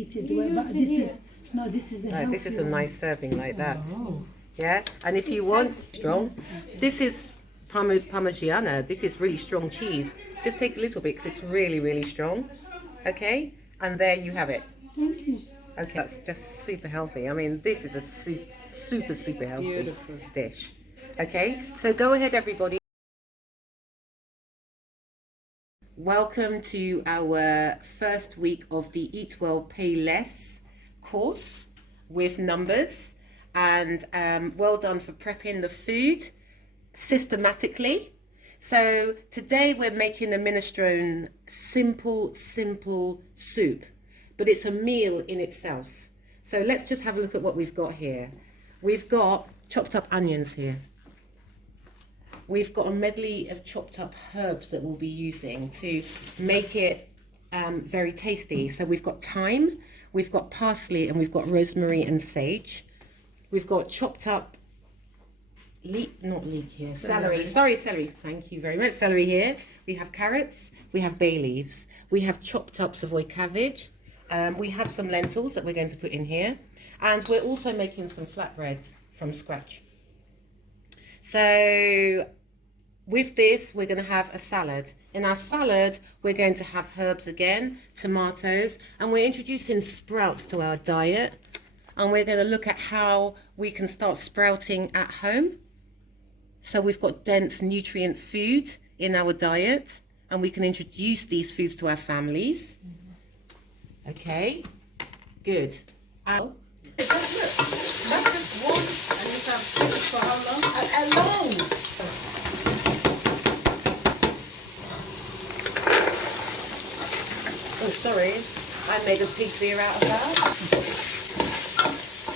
eat it. But this is this is a No, this is a one. nice serving like that. Oh. Yeah, and if you want strong, this is Parmigiana. This is really strong cheese. Just take a little bit because it's really, really strong. Okay, and there you have it. Thank you. Okay, that's just super healthy. I mean, this is a super healthy dish. Okay, so go ahead, everybody. Welcome to our first week of the Eat Well, Pay Less course with numbers. And well done for prepping the food systematically. So today we're making a minestrone simple soup, but it's a meal in itself. So let's just have a look at what we've got here. We've got chopped up onions here. We've got a medley of chopped up herbs that we'll be using to make it very tasty. So we've got thyme, we've got parsley, and we've got rosemary and sage. We've got chopped up celery. Sorry, celery. Thank you very much. Celery here. We have carrots. We have bay leaves. We have chopped up Savoy cabbage. We have some lentils that we're going to put in here. And we're also making some flatbreads from scratch. So with this, we're going to have a salad. In our salad, we're going to have herbs again, tomatoes, and we're introducing sprouts to our diet. And we're going to look at how we can start sprouting at home. So we've got dense nutrient food in our diet, and we can introduce these foods to our families. Okay, good. And look, that's just one, and you have food for how long? Alone. Oh, sorry, I made a pig's ear out of that.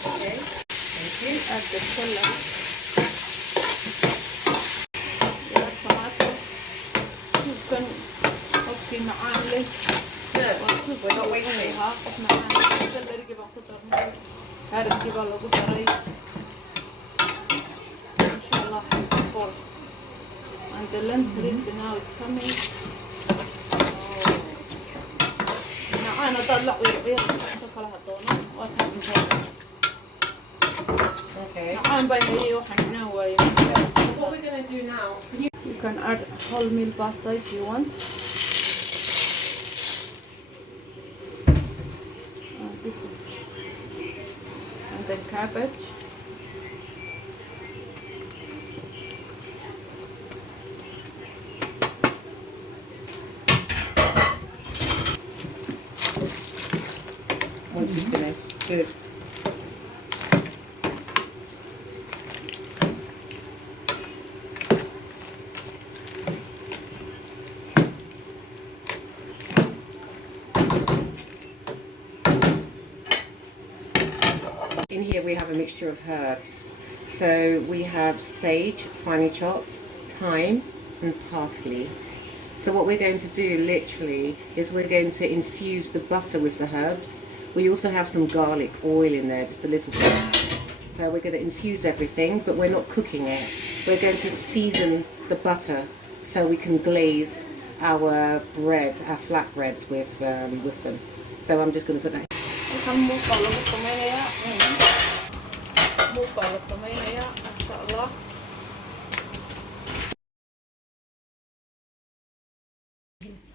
Okay, thank you. Add the celery. Yeah, tomato. Soup can okay معاه ليه؟ We're not waiting. قف معاه. celery جيبها خضر. هذا جيبها لو قدري. إن شاء الله حيكون. And the lentils now is coming. أنا طلع ويعير كلها هالدونة وأكمل. Okay. What we're going to do now, you can add wholemeal pasta if you want. This is, and then cabbage. once it's finished, good. In here we have a mixture of herbs. So we have sage, finely chopped, thyme and parsley. So what we're going to do literally is we're going to infuse the butter with the herbs. We also have some garlic oil in there, just a little bit. So we're going to infuse everything, but we're not cooking it. We're going to season the butter so we can glaze our bread, our flatbreads with them. So I'm just going to put that.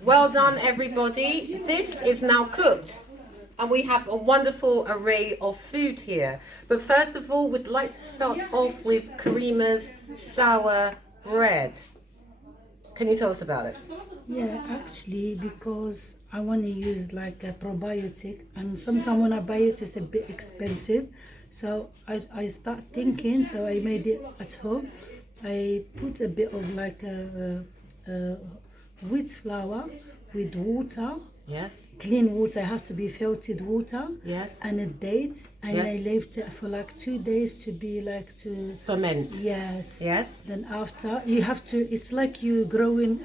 Well done, everybody. This is now cooked. And we have a wonderful array of food here. But first of all, we'd like to start off with Karima's sour bread. Can you tell us about it? Yeah, actually, because I want to use like a probiotic, and sometimes when I buy it, it's a bit expensive. So I start thinking, so I made it at home. I put a bit of like wheat flour with water. Yes. Clean water, have to be filtered water. Yes. And a date, and Yes. I left it for like 2 days to be like to Ferment. yes. Yes. Then after you have to, it's like you growing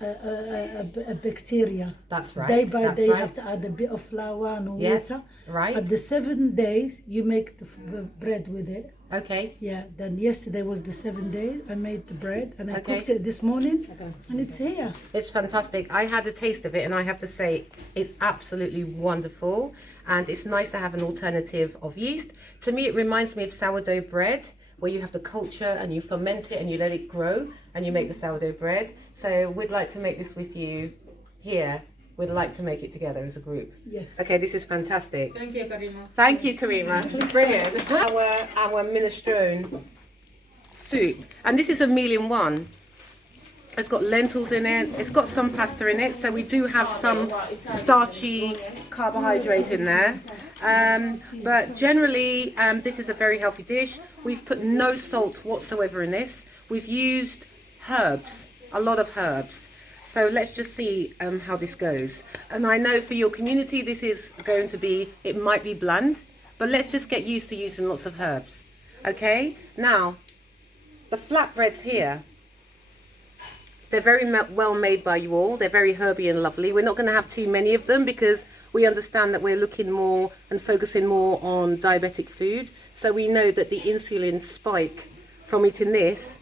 a bacteria. That's right. Day by That's day, you right. have to add a bit of flour and Yes, water. right. At the 7 days, you make the bread with it. Okay. Yeah. Then yesterday was the 7 days. I made the bread and I Okay. cooked it this morning, and it's here. It's fantastic. I had a taste of it and I have to say it's absolutely wonderful, and it's nice to have an alternative of yeast. To me, it reminds me of sourdough bread, where you have the culture and you ferment it and you let it grow and you make the sourdough bread. So we'd like to make this with you here. We'd like to make it together as a group. Yes. Okay, this is fantastic. Thank you, Karima. Thank you, Karima. Brilliant. Our minestrone soup, and this is a meal in one. It's got lentils in it. It's got some pasta in it, so we do have some starchy carbohydrate in there. But generally, this is a very healthy dish. We've put no salt whatsoever in this. We've used herbs, a lot of herbs. So let's just see how this goes. And I know for your community, this is going to be, it might be bland, but let's just get used to using lots of herbs. Okay, now the flatbreads here, they're very well made by you all. They're very herby and lovely. We're not going to have too many of them because we understand that we're looking more and focusing more on diabetic food. So we know that the insulin spike from eating this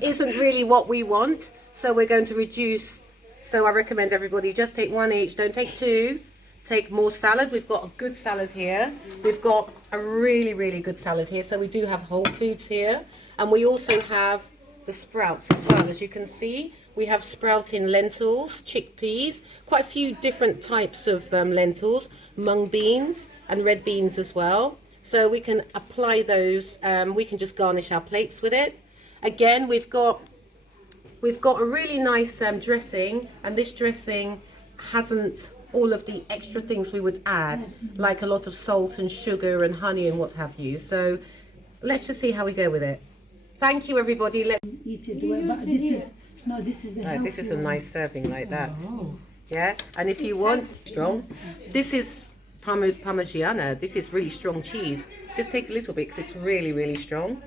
isn't really what we want. So we're going to reduce. So I recommend everybody just take one each. Don't take two. Take more salad. We've got a good salad here. We've got a really, really good salad here. So we do have whole foods here. And we also have the sprouts as well. As you can see, we have sprouting lentils, chickpeas, quite a few different types of lentils, mung beans and red beans as well. So we can apply those. We can just garnish our plates with it. Again, we've got a really nice dressing, and this dressing hasn't all of the extra things we would add, like a lot of salt and sugar and honey and what have you. So let's just see how we go with it. Thank you, everybody. Eat it. But this is This is a nice serving like that. Oh. Yeah, and if you want strong, this is Parmigiana. This is really strong cheese. Just take a little bit because it's really, really strong.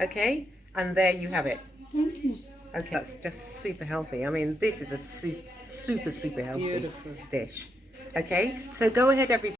Okay, and there you have it. Thank you. Okay, that's just super healthy. I mean, this is a super healthy dish. Okay, so go ahead, everybody.